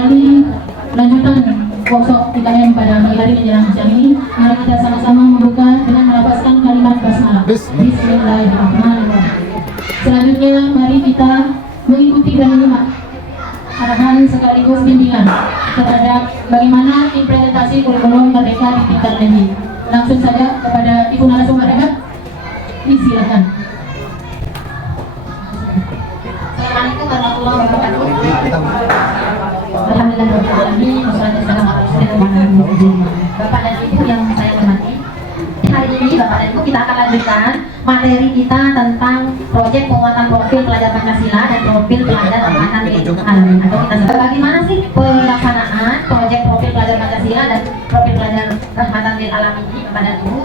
mengawali lanjutan workshop IKM pada pagi hari menjelang siang ini, mari kita sama-sama membuka dengan melafazkan kalimat basmalah. Bismillahirrahmanirrahim. Selanjutnya mari kita mengikuti dan menyimak arahan sekaligus bimbingan terhadap bagaimana implementasi kurikulum merdeka di tingkat negeri. Langsung saja kepada Ibu narasumber hebat, disilakan. Assalamualaikum warahmatullahi wabarakatuh. Alhamdulillahirrahmanirrahim. Bapak dan Ibu yang saya hormati, hari ini Bapak dan Ibu kita akan lanjutkan materi kita tentang proyek penguatan profil pelajar Pancasila dan profil pelajar Rahmatan lil Alamin, atau kita sebut bagaimana sih pelaksanaan proyek profil pelajar Pancasila dan profil pelajar Rahmatan lil Alamin ini Bapak dan Ibu.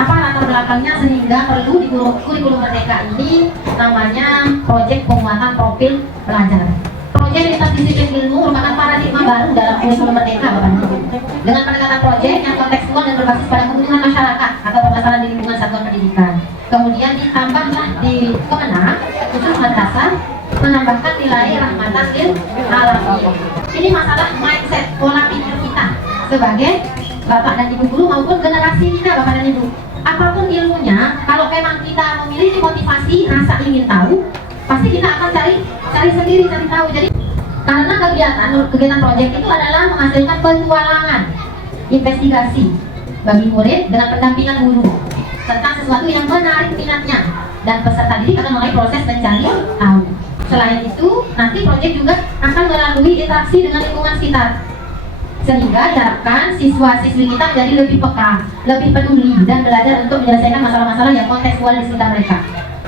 Apa latar belakangnya sehingga perlu di kurikulum merdeka ini namanya proyek penguatan profil pelajar. Proyek lintas disiplin ilmu merupakan paradigma baru dalam kurikulum merdeka Bapak Ibu. Dengan pendekatan proyek yang kontekstual dan berbasis pada kebutuhan masyarakat atau permasalahan di lingkungan satuan pendidikan. Kemudian ditambahlah di Kemenang khusus madrasah menambahkan nilai Rahmatan lil Alamin. Ini masalah mindset, pola pikir kita sebagai Bapak dan Ibu guru maupun generasi kita Bapak dan Ibu. Apapun ilmunya, kalau memang kita memiliki motivasi, rasa ingin tahu, pasti kita akan cari sendiri, cari tahu. Jadi karena kegiatan proyek itu adalah menghasilkan petualangan, investigasi bagi murid dengan pendampingan guru tentang sesuatu yang menarik minatnya, dan peserta didik akan mulai proses mencari tahu. Selain itu, nanti proyek juga akan melalui interaksi dengan lingkungan sekitar, sehingga diharapkan siswa-siswi kita menjadi lebih peka, lebih peduli, dan belajar untuk menyelesaikan masalah-masalah yang kontekstual di sekitar mereka.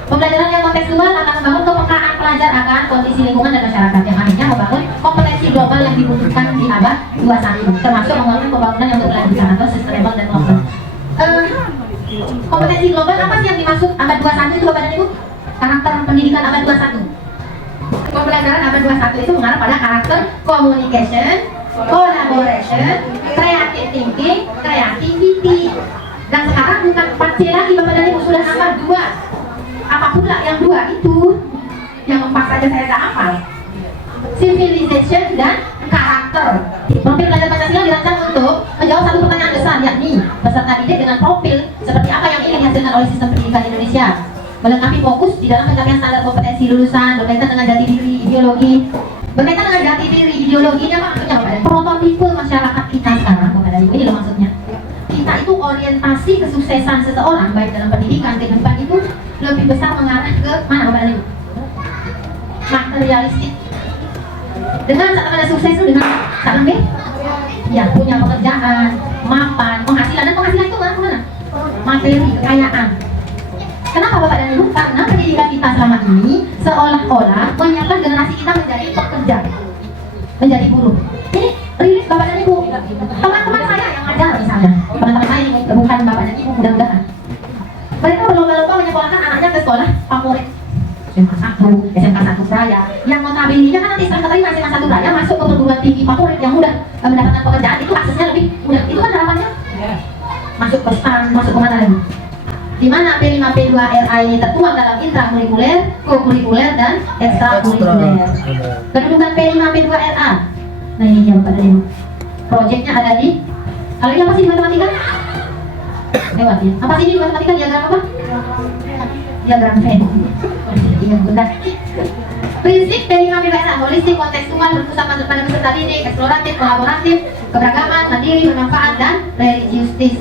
Pembelajaran yang kontekstual akan membangun kepekaan pelajar akan kondisi lingkungan dan masyarakat, yang akhirnya membangun kompetensi global yang dibutuhkan di abad 21, termasuk membangun pembangunan yang berkelanjutan atau sustainable development. Kompetensi global apa sih yang dimaksud abad 21 itu Bapak dan Ibu? Karakter pendidikan abad 21. Pembelajaran abad 21 itu mengarah pada karakter communication, collaboration, creative thinking, creativity. Dan sekarang bukan 4C lagi Bapak dan Ibu, sudah nambah 2. Apa pula yang 2 itu? Yang 4 saja saya tak hafal. Civilization dan karakter. Profil pelajar Pancasila dirancang untuk menjawab satu pertanyaan besar, yakni peserta didik dengan profil seperti apa yang ingin dihasilkan oleh sistem pendidikan Indonesia, melengkapi fokus di dalam pencapaian standar kompetensi lulusan, berkaitan dengan jati diri, ideologi. Berkaitan dengan jati diri, ideologinya apa maksudnya Bapak? Prototipe masyarakat kita sekarang Bapak dan Ibu, ini loh maksudnya. Kita itu orientasi kesuksesan seseorang baik dalam pendidikan, kehidupan itu lebih besar mengarah ke mana Bapak dan Ibu? Materialistik. Dengan catatan sukses itu dengan catatan B? Ya, punya pekerjaan, mapan, penghasilan, dan penghasilan itu mana? Materi, kekayaan. Kenapa Bapak dan Ibu? Karena pendidikan kita selama ini seolah-olah menyiapkan generasi kita menjadi pekerja, menjadi buruh. Ini rilis Bapak dan Ibu. Teman-teman saya yang ngajar misalnya, teman-teman saya ini bukan Bapak dan Ibu, mudah-mudahan mereka berlomba-lomba menyekolahkan anaknya ke sekolah favorit SMK 1, SMK 1 Raya, yang notabene-nya kan nanti setelah keterima SMA 1 Raya masuk ke perguruan tinggi favorit yang mudah mendapatkan pekerjaan, itu aksesnya lebih mudah. Itu kan harapannya masuk ke STAN, masuk ke mana lagi? Di mana P5P2RA ini tertuang dalam intrakurikuler, kokurikuler, dan ekstrakurikuler. Kedudukan P5P2RA. Nah ini dia Bapak dan Ibu. Proyeknya ada di, kalau ini apa sih di matematika? Lewat ya. Apa sih ini di matematika? Diagram apa? Diagram Venn. Iya benar. Prinsip P5P2RA, holistik, kontekstual, berpusat pada peserta didik, eksploratif, kolaboratif, keberagaman, mandiri, bermanfaat, dan religiustis.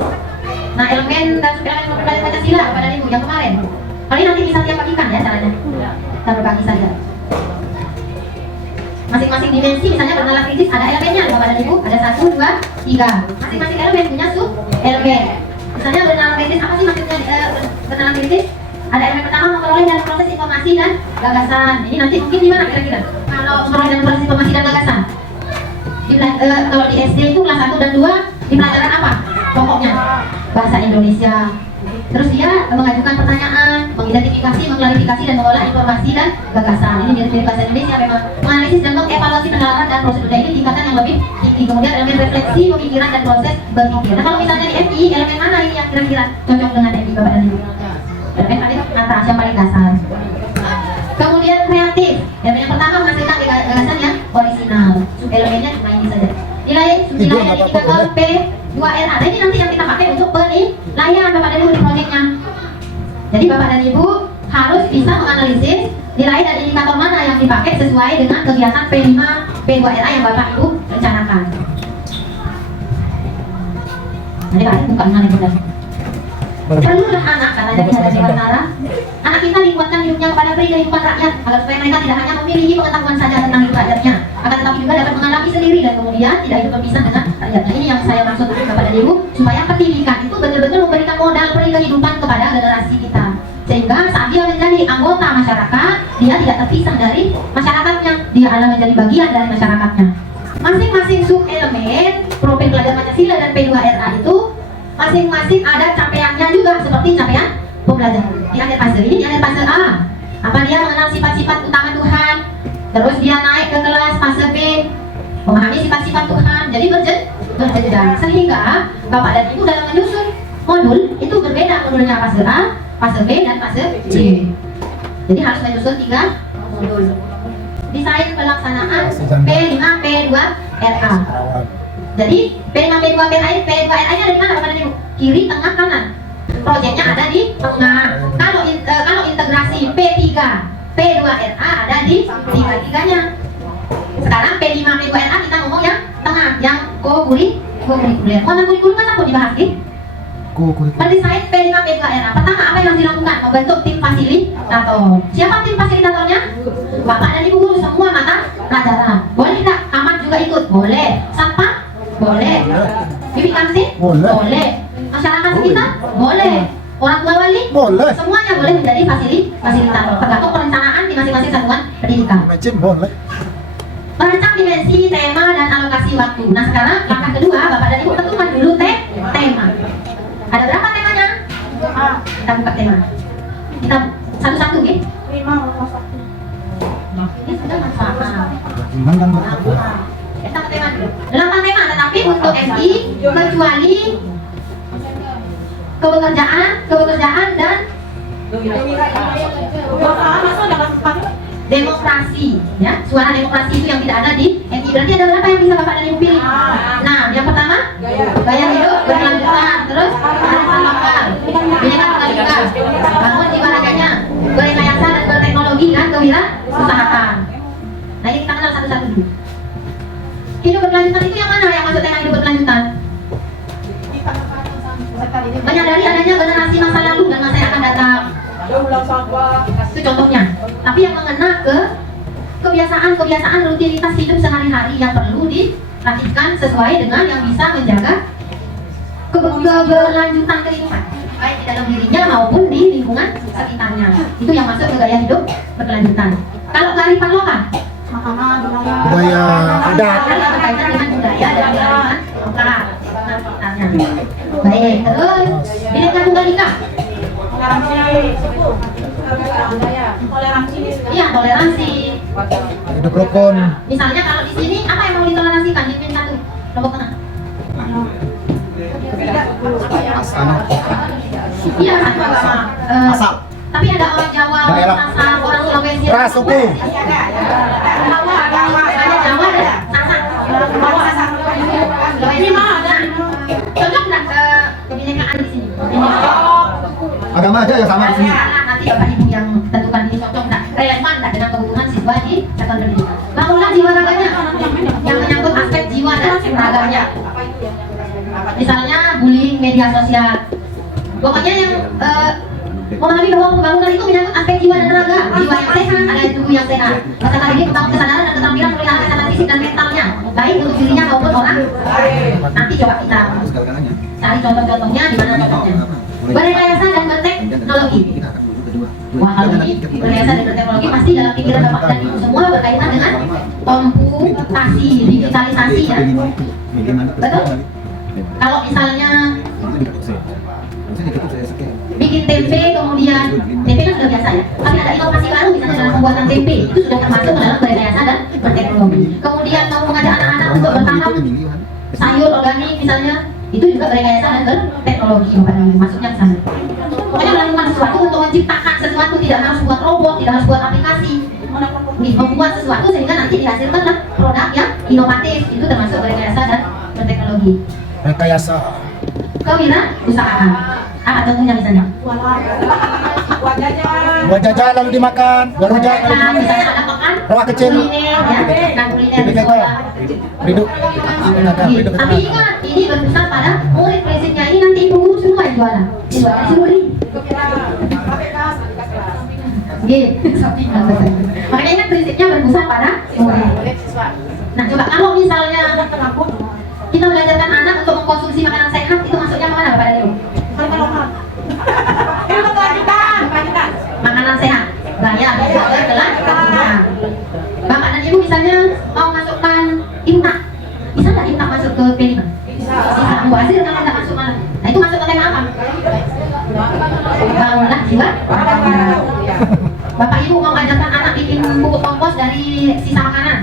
Nah, elemen dan supelemen pelajaran Pancasila Bapak dan Ibu yang kemarin. Kali nanti bisa tiap bagikan ya caranya. Kita berbagi saja. Masing-masing dimensi misalnya bernalar kritis ada elemennya Bapak dan Ibu. Ada 1, 2, 3. Masing-masing elemen punya sub elemen. Misalnya bernalar kritis, apa sih maksudnya bernalar kritis? Ada elemen pertama memperoleh dan proses informasi dan gagasan. Ini nanti mungkin di mana kira-kira? Kalau memperoleh dan proses informasi dan gagasan. Kalau di SD itu kelas 1 dan 2 di pelajaran apa? Pokoknya bahasa Indonesia. Terus dia mengajukan pertanyaan, mengidentifikasi, mengklarifikasi, dan mengolah informasi dan gagasan. Ini dari bahasa Indonesia memang menganalisis dan mengevaluasi penalaran dan prosedur ini tingkatan yang lebih tinggi. Kemudian elemen refleksi, pemikiran, dan proses berpikir. Nah kalau misalnya di FI, elemen mana ini yang kira-kira cocok dengan FI Bapak dan Ibu? Elemen paling atas, yang paling dasar. Kemudian kreatif. Elemen yang pertama menghasilkan gagasan yang orisinal. dari 3 ke P2RA. Nah, ini nanti yang kita pakai untuk penilaian Bapak dan Ibu di proyeknya. Jadi Bapak dan Ibu harus bisa menganalisis nilai dan indikator mana yang dipakai sesuai dengan kegiatan P5 P2RA yang Bapak Ibu rencanakan. Jadi Pak bukan mana benar. Perlulah anak karena dari hadapan Dewan Tara, anak kita dikuatkan hidupnya kepada beri kehidupan rakyat agar supaya mereka tidak hanya memiliki pengetahuan saja tentang hidup rakyatnya, akan tetapi juga dapat mengalami sendiri dan kemudian tidak hidup berpisah dengan rakyatnya. Ini yang saya maksud Bapak dan Ibu, supaya pendidikan itu betul-betul memberikan modal beri kehidupan kepada generasi kita, sehingga saat dia menjadi anggota masyarakat, dia tidak terpisah dari masyarakatnya, dia adalah menjadi bagian dari masyarakatnya. Masing-masing sub elemen profil pelajar Pancasila dan P2RA itu masing-masing ada capaiannya juga, seperti capaian pembelajaran. Di akhir fase ini, di akhir fase A, apa dia mengenal sifat-sifat utama Tuhan, terus dia naik ke kelas fase B, memahami sifat-sifat Tuhan. Jadi berjenjang, sehingga Bapak dan Ibu dalam menyusun modul itu berbeda modulnya fase A, fase B, dan fase C. Jadi harus menyusun 3 modul. Desain pelaksanaan P5 P2RA. Jadi P5 P2RA ini ada di mana Bapak dan Ibu? Kiri, tengah, kanan. Proyeknya ada di tengah. Kalau integrasi P3 P2RA ada di tiga-tiganya. Sekarang P5 P2RA kita ngomong yang tengah, yang co-kurikuler. Kurikulum kan apa dibahas nih? Mendesain P5 P2RA. Pertama apa yang harus dilakukan? Membentuk tim fasilitator. Siapa tim fasilitatornya? Bapak dan Ibu guru semua mata pelajaran. Boleh tidak? Aman juga ikut? Boleh. Satpam? Boleh. Bimbing Kamsin? Boleh. Masyarakat sekitar? Boleh. Orang tua wali? Boleh. Semuanya boleh menjadi fasilitator. Tergantung perencanaan di masing-masing satuan pendidikan. Boleh. Merancang dimensi, tema, dan alokasi waktu. Nah sekarang langkah kedua, Bapak dan Ibu tentukan dulu tema. Ada berapa temanya? Kita buka tema. Kita satu-satu ya. Ini sudah masalah. Kita ke tema dulu. 8 tema, tetapi untuk SI kecuali kebekerjaan dan demokrasi, ya. Suara demokrasi itu yang tidak ada di MI. Berarti ada berapa yang bisa Bapak dan Ibu pilih? Nah, yang pertama gaya hidup berkelanjutan, terus kearifan lokal, bineka tunggal ika, bangun jiwa raganya, berekayasa dan berteknologi dan kewirausahaan. Nah, ini kita kenal satu-satu dulu. Hidup berkelanjutan itu yang mana yang masuk tema hidup berkelanjutan? Menyadari adanya generasi masa lalu dan masa yang akan datang. Itu contohnya. Tapi yang mengena ke kebiasaan rutinitas hidup sehari-hari yang perlu dilakukan sesuai dengan yang bisa menjaga keberlanjutan kehidupan, baik di dalam dirinya maupun di lingkungan sekitarnya. Itu yang masuk ke gaya hidup berkelanjutan. Kalau kearifan lokal, Budaya adat. berkaitan dengan budaya dan kearifan lokal sekitarnya. Baik, terus bineka tunggal ika. Iya, toleransi. Hidup rukun. Misalnya kalau di sini apa yang mau ditoleransikan di PIN 1 Lombok Tengah? Iya, satu agama. Tapi ada orang Jawa, orang Sasak, orang Sulawesi. Ras suku. Ada Jawa dan Sasak. Sulawesi mana? Cocok nggak kebinekaan di sini? Agama aja yang sama di sini. Nanti Bapak Ibu yang tentukan ini cocok nggak, relevan nggak dengan kebutuhan siswa di satuan pendidikan. Bangunlah jiwa raganya yang menyangkut aspek jiwa dan raganya. Misalnya bullying media sosial. Pokoknya yang memahami bahwa pembangunan itu menyangkut aspek jiwa dan raga. Jiwa yang sehat, ada tubuh yang sehat. Masalah ini membangun kesadaran dan keterampilan melihara kesehatan fisik dan mentalnya, baik untuk dirinya maupun orang. Nanti coba kita cari contoh-contohnya di mana contohnya. Berekayasa dan berteknologi. Wah, kalau ini berekayasa dan berteknologi pasti dalam pikiran Bapak dan Ibu semua berkaitan dengan komputasi, digitalisasi ya. Betul? Kalau misalnya bikin tempe, kemudian tempe kan sudah biasa ya, tapi ada inovasi baru misalnya dalam pembuatan tempe, itu sudah termasuk dalam berekayasa dan berteknologi. Kemudian mau mengajak anak-anak untuk bertanam sayur organik misalnya, itu juga berekayasa dan berteknologi, masuknya ke sana. Pokoknya melakukan sesuatu untuk menciptakan sesuatu, tidak harus buat robot, tidak harus buat aplikasi, membuat sesuatu sehingga nanti dihasilkan produk yang inovatif, itu termasuk berekayasa dan berteknologi. gitu. rekayasa. Kewirausahaan. Apa contohnya misalnya? Buat jajan lalu dimakan, baru jajan lalu Nah, dimakan. misalnya ada makan Rawa kecil. kuliner ya, dan kuliner di BPK. sekolah. Hidup. Gitu. Tapi ingat, ini berpusat pada murid prinsipnya ini nanti ibu guru semua yang jualan. Jualan sendiri. Gitu. Makanya ingat prinsipnya berpusat pada murid. Nah, coba kalau misalnya kita mengajarkan anak untuk mengkonsumsi makanan sehat, itu masuknya kemana Bapak dan Ibu? Makanan sehat. Nah ya, kelanjutan. Bapak dan Ibu misalnya mau masukkan imtak, bisa nggak imtak masuk ke P5? Bisa. Muazir kalau nggak masuk mana? Nah itu masuk ke tema apa? Bangunlah jiwa. Bapak Ibu mau ajarkan anak bikin pupuk kompos dari sisa makanan.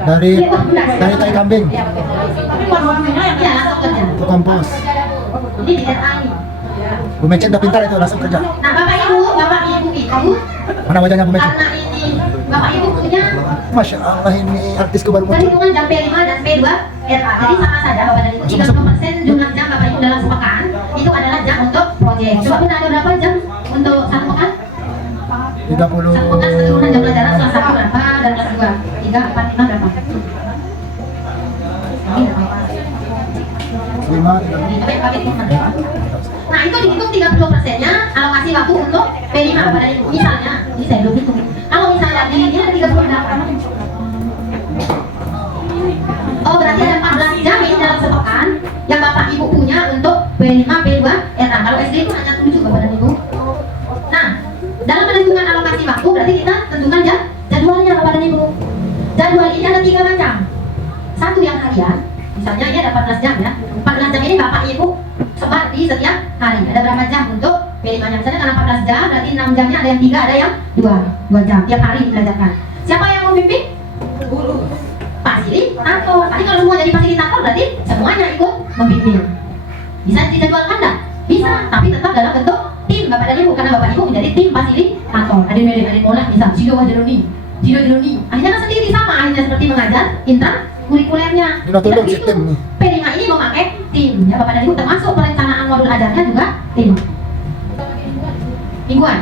Dari tai kambing Ya, langsung kerja. untuk kompos. Ini didatangi. Bu Mecen udah pintar itu, langsung kerja. Nah, Bapak Ibu itu Mana wajahnya Bu Mecen? karena ini Bapak Ibu punya Masya Allah, ini artisku baru muncul. perhitungan jam P5 dan P2 RA. Jadi sama saja Bapak dan Ibu 30% jumlah jam Bapak Ibu dalam sepekan itu adalah jam untuk proyek. Coba pun ada berapa jam untuk satu pekan? 30. Satu pekan keseluruhan jam pelajaran kelas 1 berapa dan kelas 2? 3, 4, 5 berapa? Ini berapa? 5. Nah itu dihitung 30%-nya alokasi waktu untuk P5 Bapak dan Ibu. Misalnya, ini saya belum hitung. Kalau misalnya di ini ada 38. Oh berarti ada 14 jam ini dalam sepekan yang Bapak Ibu punya untuk P5, P2, RA. Kalau SD itu hanya 7 Bapak dan Ibu. Nah, dalam menentukan alokasi waktu berarti kita tentukan jadwalnya Bapak dan Ibu. Jadwal ini ada 3 macam. Satu yang harian, misalnya ini ada 14 jam ya. 14 jam ini Bapak Ibu sebar di setiap hari. Ada berapa jam untuk P5 nya? Misalnya karena 14 jam, berarti 6 jamnya ada yang 3, ada yang 2 jam. Tiap hari dibelajarkan. Siapa yang membimbing? Guru. Fasilitator. Nanti kalau semua jadi fasilitator berarti semuanya ikut membimbing. Bisa dijadwalkan enggak? Bisa, tapi tetap dalam bentuk tim Bapak dan Ibu, karena Bapak Ibu menjadi tim fasilitator. Ada mirip, ada molah, bisa Jido Wajaroni. Akhirnya kan sendiri sama, akhirnya seperti mengajar intrakurikulernya. Ini waktu itu Jadi sistem nih. P5 ini memakai tim ya Bapak dan Ibu, termasuk perencanaan modul ajarnya juga tim. Mingguan,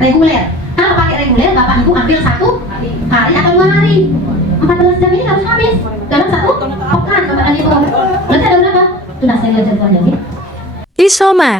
reguler. Kalau pakai reguler Bapak Ibu ambil 1 hari atau 2 hari. 14 jam ini harus habis dalam 1 pekan Bapak dan Ibu. Berarti ada berapa? Sudah saya lihat jadwalnya nih. Isoma.